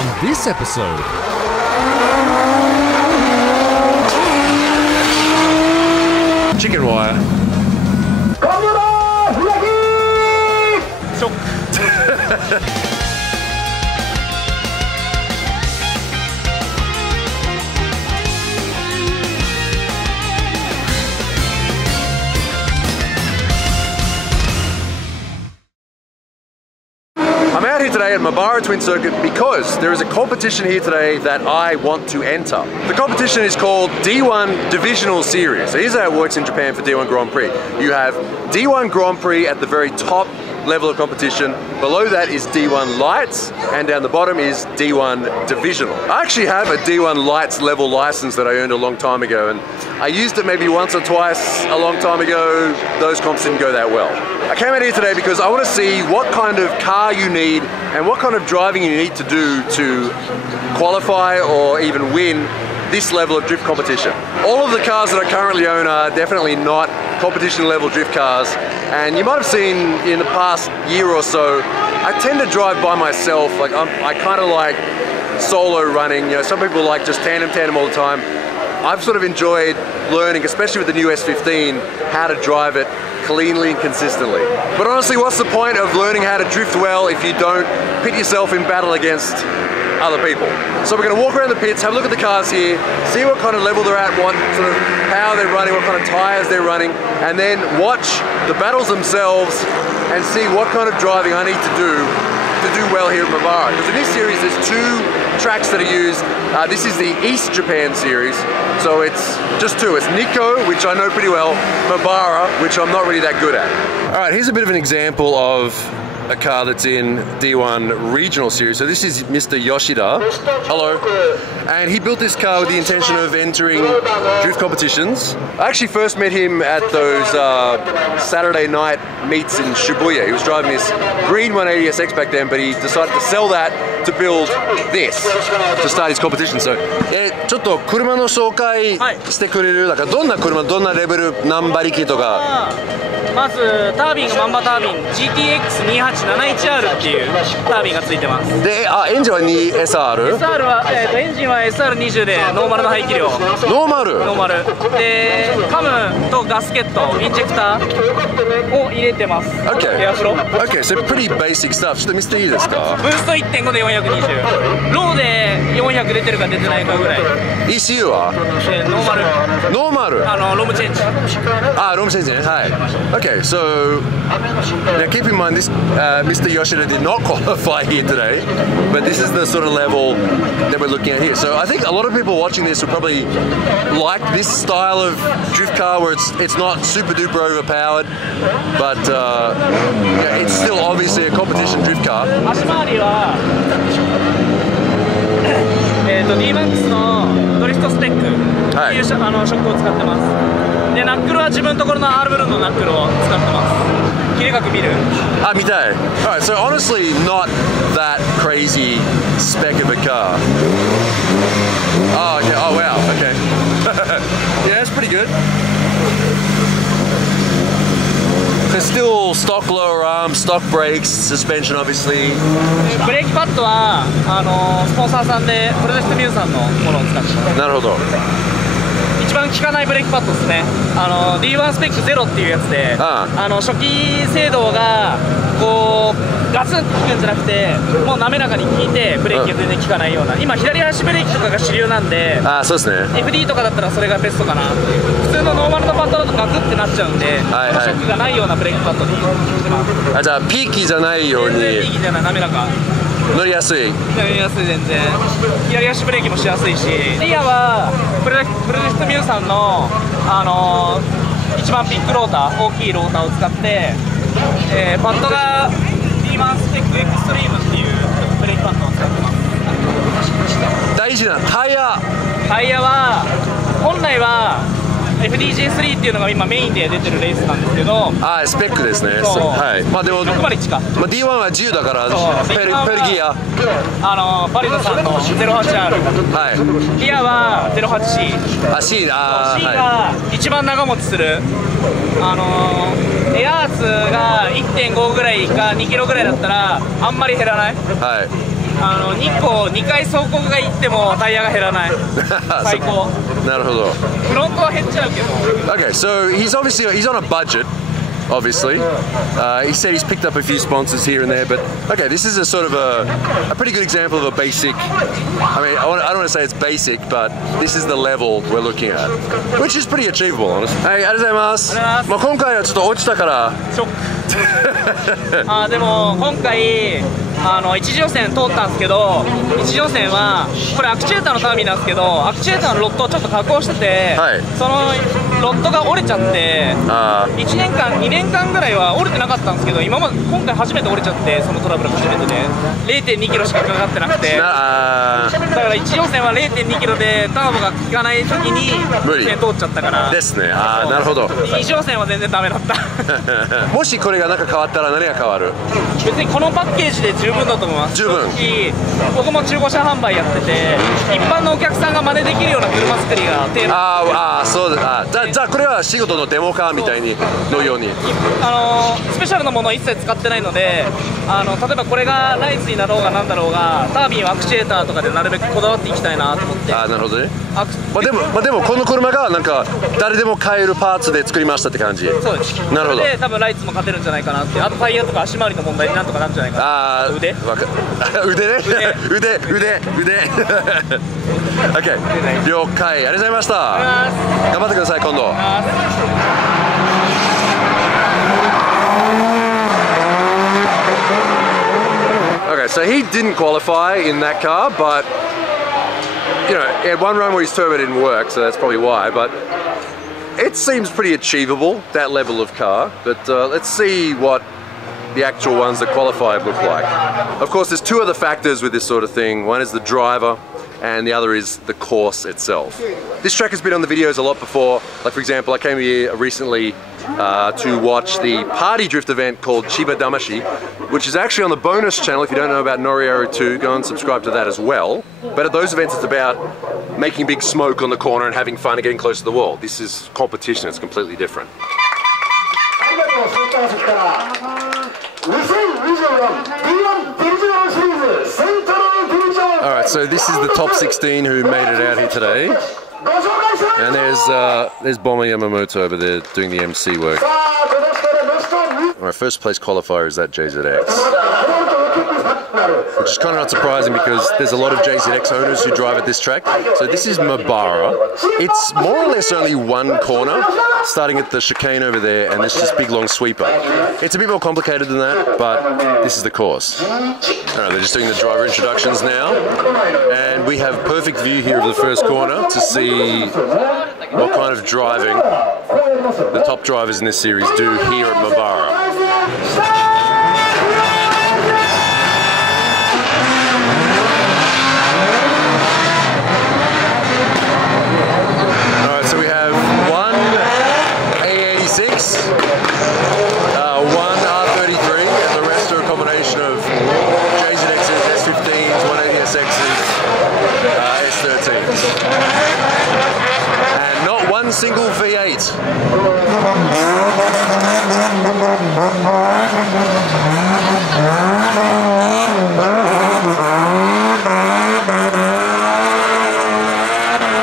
On this episode, chicken wire. I'm out here today at Mabara Twin Circuit because there is a competition here today that I want to enter. The competition is called D1 Divisional Series. So here's how it works in Japan for D1 Grand Prix. You have D1 Grand Prix at the very top level of competition. Below that is D1 Lights, and down the bottom is D1 Divisional. I actually have a D1 Lights level license that I earned a long time ago, and I used it maybe once or twice a long time ago. Those comps didn't go that well. I came out here today because I want to see what kind of car you need and what kind of driving you need to do to qualify or even win this level of drift competition. All of the cars that I currently own are definitely not competition level drift cars, and you might have seen in the past year or so, I tend to drive by myself. Like I kind of like solo running. You know, some people like just tandem all the time. I've sort of enjoyed learning, especially with the new S15, how to drive it cleanly and consistently. But honestly, what's the point of learning how to drift well if you don't pit yourself in battle against other people? So we're going to walk around the pits, have a look at the cars here, see what kind of level they're at, what sort of how they're running, what kind of tires they're running, and then watch the battles themselves and see what kind of driving I need to do well here at Mabara. Because in this series there's two tracks that are used. This is the East Japan series, so it's just two. It's Nikko, which I know pretty well, Mabara, which I'm not really that good at. Alright, here's a bit of an example of a car that's in D1 Regional Series. So this is Mr. Yoshida. Hello. And he built this car with the intention of entering drift competitions. I actually first met him at those Saturday night meets in Shibuya. He was driving this green 180SX back then, but he decided to sell that to build this to start his competition. So, ちょっと車の紹介してくれる？なんかどんな車、どんなレベル、何馬力とか。まずタービンがマンバタービン GTX2871R っていうタービンがついてます。で、エンジンは 2SR？ SR は、エンジンは SR20 でノーマルの排気量。ノーマルで、カムとガスケット、インジェクターを入れてます。エアフロ。Okay, so pretty basic stuff. ちょっと見せていいですか？ブースト 1.5 で420。ローで400出てるか出てないかぐらい。ECU は？ノーマル。ロムチェンジ。ロムチェンジね。はい。Okay, so now keep in mind this Mr. Yoshida did not qualify here today, but this is the sort of level that we're looking at here. So I think a lot of people watching this will probably like this style of drift car where it's not super duper overpowered, but yeah, it's still obviously a competition drift car. 足回りはD-MAX のドリフトスペックっていうショックを使ってます。で、ナックルは自分のところの R ブルーのナックルを使ってます。切れ角見る？見たい。Alright, so honestly not that crazy spec of a car. Oh, okay. Oh wow, okay. Yeah, that's pretty good. There's still stock lower arms, stock brakes, suspension obviously. ブレーキパッドはスポンサーさんでプロジェクトミューさんのものを使ってます。なるほど。一番効かないブレーキパッドですね。D1 スペック0っていうやつで、初期制動がこうガツンと効くんじゃなくて、もう滑らかに効いてブレーキが全然効かないような。今左足ブレーキとかが主流なんで、そうですね。FD とかだったらそれがベストかなっていう。普通のノーマルのパッドだとガクってなっちゃうんで、ショックがないようなブレーキパッドにしてます。じゃあピーキーじゃないように。全然ピーキーじゃない、滑らか。乗りやすい。全然。左足ブレーキもしやすいし、リアはプロジェクトミューさんの一番ビッグローター、大きいローターを使って、パッドが D1 スペックエクストリームっていうブレーキパッドを使ってます。大事なタイヤは本来はFDJ3 っていうのが今メインで出てるレースなんですけど、スペックですね。はい。まあでも601か。D1 は自由だからペルギア。バリノさんの 08R。はい。ギアは 08C。C が一番長持ちする。エアーツが 1.5 ぐらいか2キロぐらいだったらあんまり減らない。はい。2個2回走行がいってもタイヤが減らない最高なるほどフロントは減っちゃうけど Okay, so he's on a budget obviously. He said he's picked up a few sponsors here and there, but okay, this is a sort of a pretty good example of a basic, I mean, I don't want to say it's basic, but this is the level we're looking at, which is pretty achievable, honestly. Hey, ありがとうございます。まあ今回はちょっと落ちたからショックでも今回一次予選通ったんですけど、一次予選はこれアクチュエーターのタービンなんですけど、アクチュエーターのロッドをちょっと加工してて、はい、そのロッドが折れちゃって、1年間2年間ぐらいは折れてなかったんですけど、今回初めて折れちゃって、そのトラブル初めてで 0.2 キロしかかかってなくて、だから一次予選は 0.2 キロでターボが効かない時に予選通っちゃったからですね。なるほど。二次予選は全然ダメだったもしこれがなんか変わったら何が変わる？別にこのパッケージで十分だと思います。十分。僕も中古車販売やってて、一般のお客さんが真似できるような車作りがテーマ。そうだ。じゃあこれは仕事のデモカーみたいにのように。スペシャルなものを一切使ってないので、例えばこれがライズになろうがなんだろうが、タービンはアクチュエーターとかでなるべくこだわっていきたいなと思って。なるほどね。でもこの車がなんか誰でも買えるパーツで作りましたって感じ。そうです。なるほど。で多分ライツも勝てるんじゃないかなって。あとタイヤとか足回りの問題になんとかなるんじゃないかな。腕ね。腕。OK。了解。ありがとうございました。頑張ってください今度。Okay, so he didn't qualify in that car, but you know, he had one run where his turbo didn't work, so that's probably why, but it seems pretty achievable, that level of car, but let's see what the actual ones that qualified look like. Of course, there's two other factors with this sort of thing. One is the driver, and the other is the course itself. This track has been on the videos a lot before. Like for example, I came here recently to watch the party drift event called Chiba Damashi, which is actually on the bonus channel. If you don't know about Norieiro 2, go and subscribe to that as well. But at those events it's about making big smoke on the corner and having fun and getting close to the wall. This is competition, it's completely different. Alright, so this is the top 16 who made it out here today. And there's Bomber Yamamoto over there doing the MC work. Alright, first place qualifier is that JZX. Which is kind of not surprising because there's a lot of JZX owners who drive at this track. So this is Mabara. It's more or less only one corner, starting at the chicane over there, and there's just big long sweeper. It's a bit more complicated than that, but this is the course. Alright, they're just doing the driver introductions now, and we have perfect view here of the first corner to see what kind of driving the top drivers in this series do here at Mabara. One R33, and the rest are a combination of JZXs, S15s, 180SXs, S13s. And not one single V8.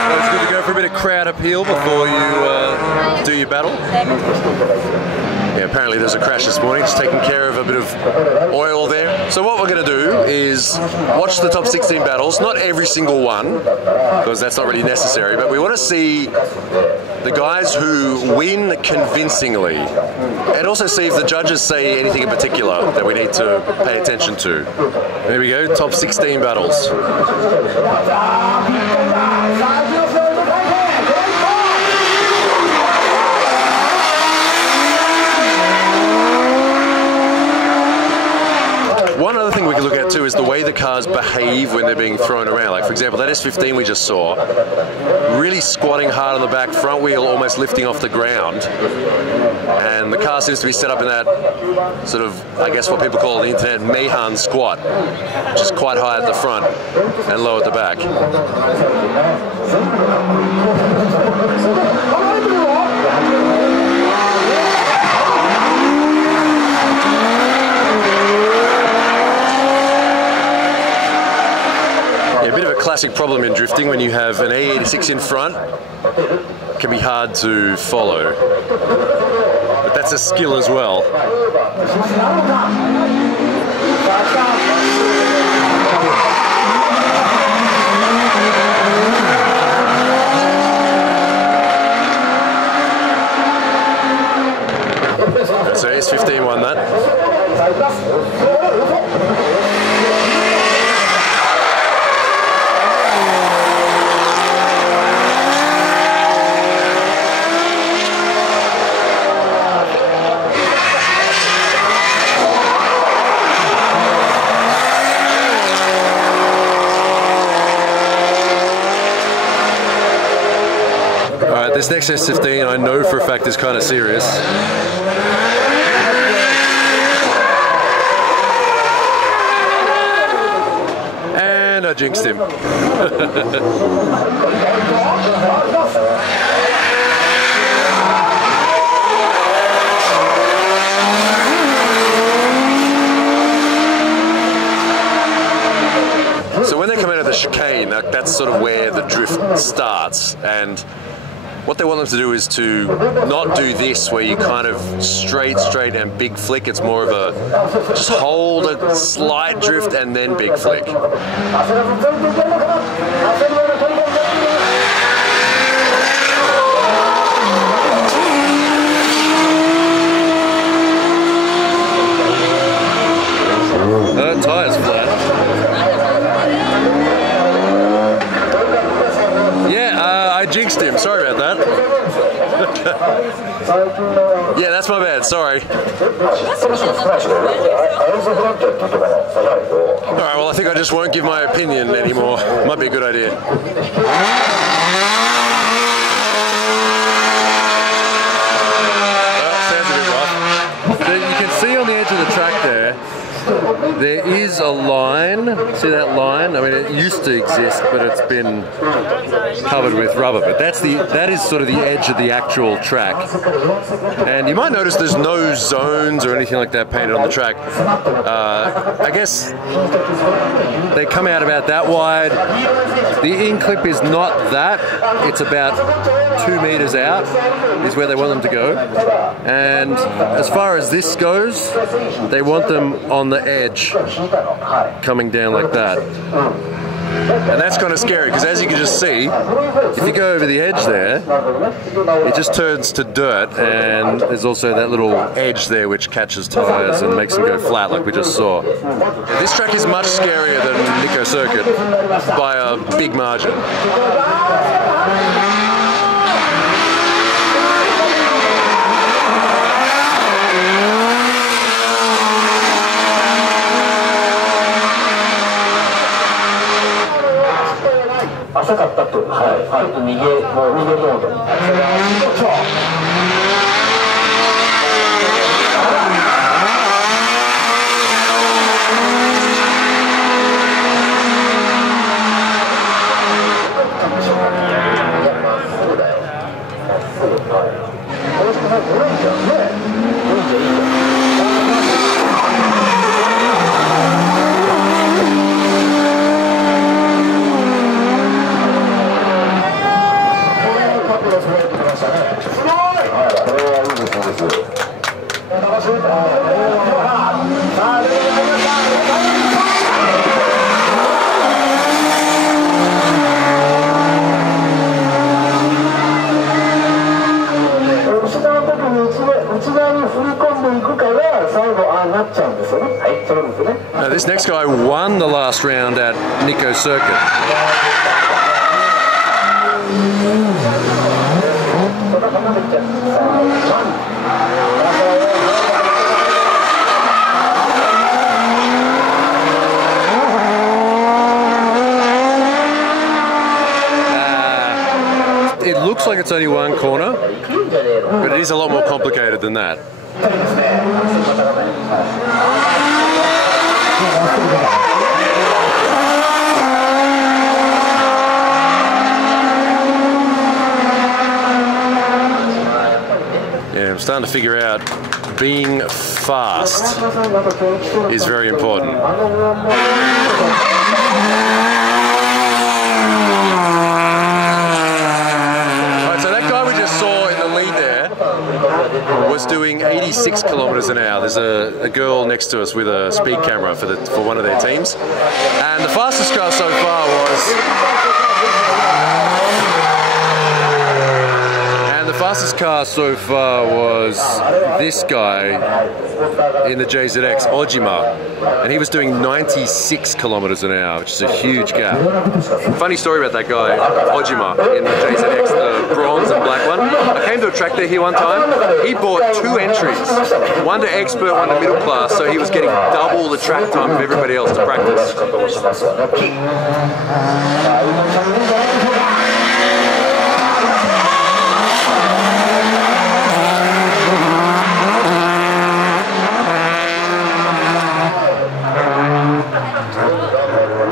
Well, it's good to go for a bit of crowd appeal before you do your battle. Yeah, apparently there's a crash this morning, just taking care of a bit of oil there. So what we're going to do is watch the top 16 battles, not every single one, because that's not really necessary, but we want to see the guys who win convincingly, and also see if the judges say anything in particular that we need to pay attention to. There we go, top 16 battles. One other thing we can look at too is the way the cars behave when they're being thrown around. Like for example, that S15 we just saw, really squatting hard on the back, front wheel almost lifting off the ground. And the car seems to be set up in that sort of, I guess what people call on the internet, Meihan squat, which is quite high at the front and low at the back. classic problem in drifting when you have an E86 in front. It can be hard to follow. But that's a skill as well. So S15 won that. Alright, this next S15 I know for a fact is kind of serious. And I jinxed him. So when they come out of the chicane, that's sort of where the drift starts, and what they want them to do is to not do this where you kind of straight and big flick. It's more of a just hold a slight drift and then big flick. Tire's flat. I jinxed him, sorry about that. Yeah, that's my bad, sorry. Alright, well I think I just won't give my opinion anymore. Might be a good idea. Sounds a bit rough. You can see on the edge of the track there is a line. See that line? I mean, it used to exist, but it's been covered with rubber. But that is sort of the edge of the actual track. And you might notice there's no zones or anything like that painted on the track. I guess they come out about that wide. The in clip is not that. It's about 2 meters out is where they want them to go. And as far as this goes, they want them on the edge, coming down like that. And that's kind of scary because, as you can just see, if you go over the edge there, it just turns to dirt, and there's also that little edge there which catches tyres and makes them go flat like we just saw. This track is much scarier than Nikko Circuit by a big margin. Now this next guy won the last round at Nikko Circuit. It looks like it's only one corner, but it is a lot more complicated than that. Yeah, I'm starting to figure out being fast is very important. was doing 86 kilometers an hour. There's a girl next to us with a speed camera for one of their teams. And the fastest car so far was this guy in the JZX, Ojima, and he was doing 96 kilometers an hour, which is a huge gap. Funny story about that guy, Ojima, in the JZX, the bronze and black one. I came to a track there here one time. He bought 2 entries, one to expert, one to middle class, so he was getting double the track time of everybody else to practice.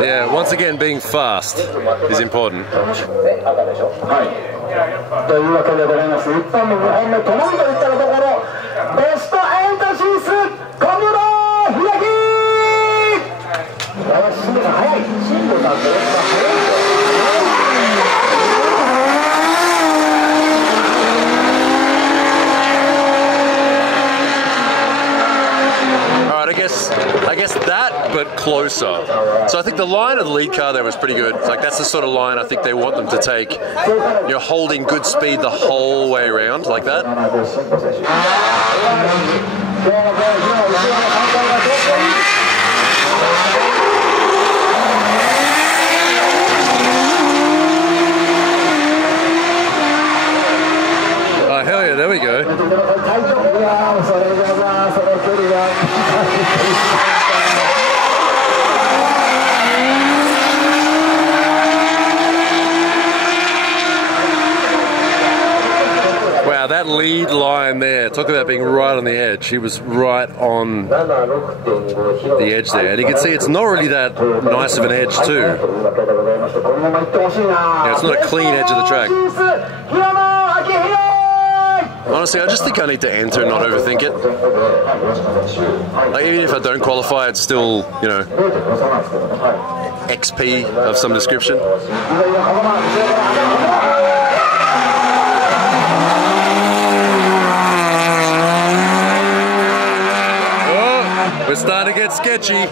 Yeah, once again, being fast is important. I guess that, but closer. So I think the line of the lead car there was pretty good. Like that's the sort of line I think they want them to take. You're holding good speed the whole way around, like that. Oh, hell yeah, there we go. Wow, that lead line there, talk about being right on the edge. He was right on the edge there. And you can see it's not really that nice of an edge too. Yeah, it's not a clean edge of the track. Honestly, I just think I need to enter and not overthink it. Like, even if I don't qualify, it's still, you know, XP of some description. Oh, we're starting to get sketchy.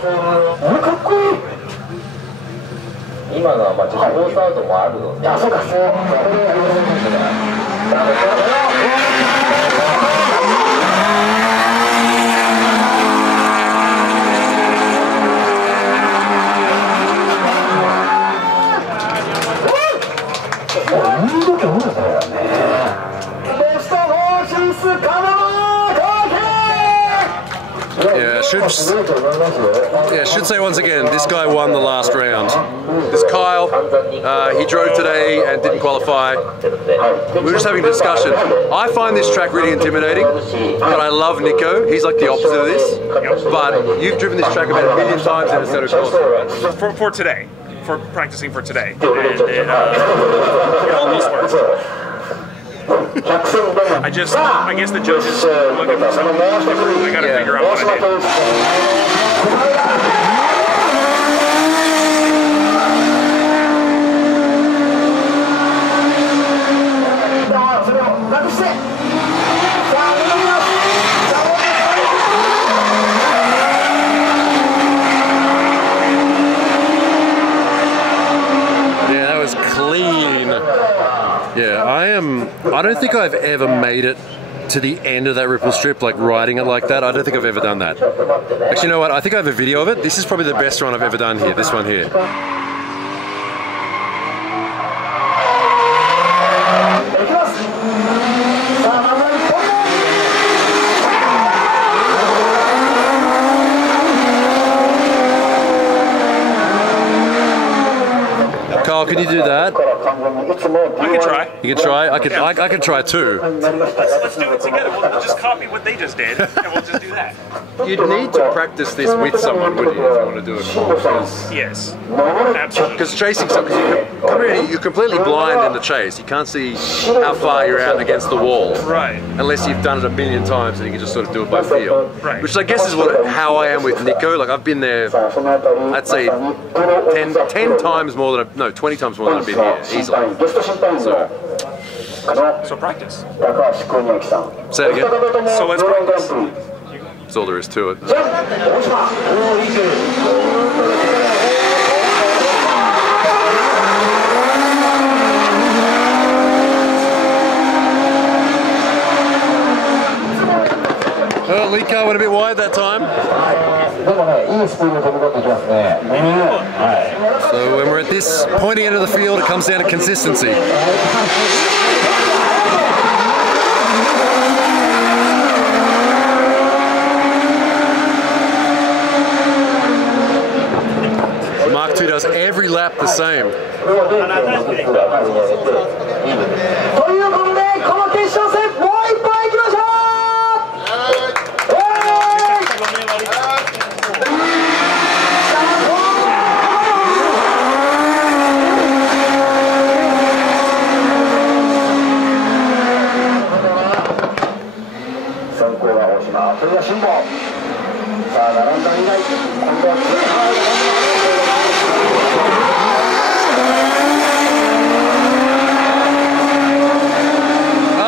Yeah, should say once again, this guy won the last round. This is Kyle. He drove today and didn't qualify. We were just having a discussion. I find this track really intimidating, but I love Nico. He's like the opposite of this. But you've driven this track about 1 million times in a set of course. For today. For practicing for today. It almost works. I guess the judges are looking for something different. I gotta figure out what I Yeah, that was clean. Yeah, I don't think I've ever made it to the end of that ripple strip, like riding it like that. I don't think I've ever done that. Actually, you know what? I think I have a video of it. This is probably the best one I've ever done here, this one here. Kyle, can you do that? I can try. You can try? I can try too. Let's do it together. We'll just copy what they just did, and we'll just do that. You'd need to practice this with someone, wouldn't you, if you want to do it more? Yes, absolutely. Because chasing something, you're completely blind in the chase. You can't see how far you're out against the wall. Right. Unless you've done it 1 million times and you can just sort of do it by feel. Right. Which I guess is how I am with Nico. Like I've been there, I'd say 10 times more than, no, 20 times more than I've been here, easily. So, So practice. Say it again. So let's practice. That's all there is to it. Lead car went a bit wide that time. So when we're at this pointy end of the field, it comes down to consistency. Mark II does every lap the same.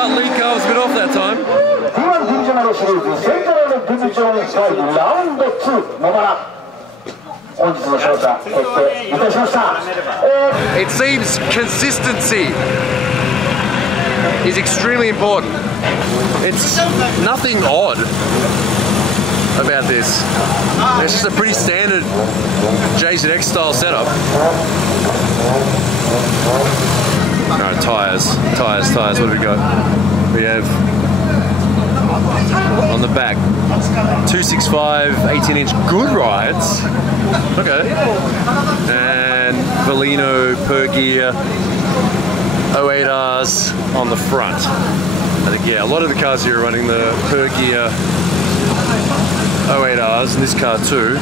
Lead car was a bit off that time. It seems consistency is extremely important. It's nothing odd about this. It's just a pretty standard JZX style setup. No, tyres. What have we got? We have on the back 265 18-inch good rides. Okay. And Valino per gear 08Rs on the front. I think, yeah, a lot of the cars here are running the per gear 08Rs, and this car too.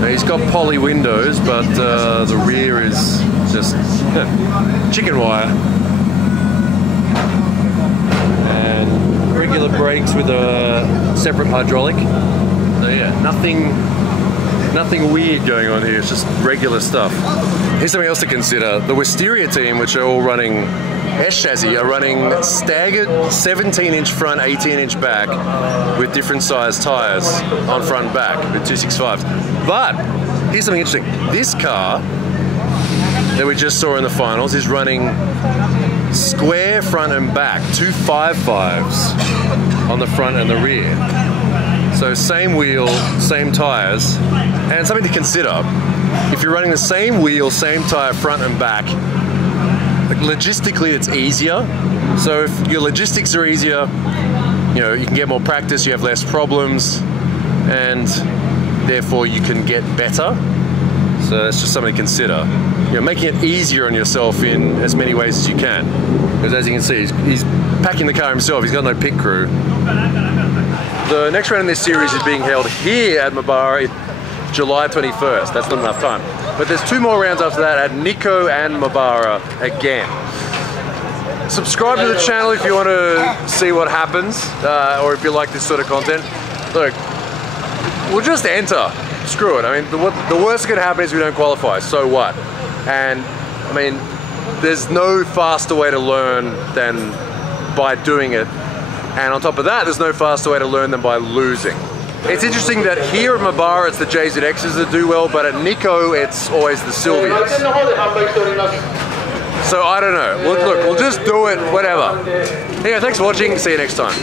Now he's got poly windows, but the rear is just chicken wire. And regular brakes with a separate hydraulic. So yeah, nothing weird going on here, it's just regular stuff. Here's something else to consider. The Wisteria team, which are all running S chassis, are running staggered 17-inch front, 18-inch back with different size tyres on front and back with 265s. But here's something interesting. This car that we just saw in the finals is running square front and back, 255s on the front and the rear. So same wheel, same tyres, and something to consider. If you're running the same wheel, same tyre front and back, like logistically it's easier. So if your logistics are easier, you know, you can get more practice, you have less problems, and therefore you can get better. So that's just something to consider. You know, making it easier on yourself in as many ways as you can. Because as you can see, he's packing the car himself, he's got no pit crew. The next round in this series is being held here at Mabara July 21st. That's not enough time. But there's 2 more rounds after that at Nikko and Mabara again. Subscribe to the channel if you want to see what happens, or if you like this sort of content. Look, we'll just enter. Screw it. I mean, the worst that could happen is we don't qualify. So what? And I mean, there's no faster way to learn than by doing it. And on top of that, there's no faster way to learn than by losing. It's interesting that here at Mabara it's the JZXs that do well, but at Nikko it's always the Silvias. So I don't know. Look, we'll just do it, whatever. Anyway, thanks for watching. See you next time.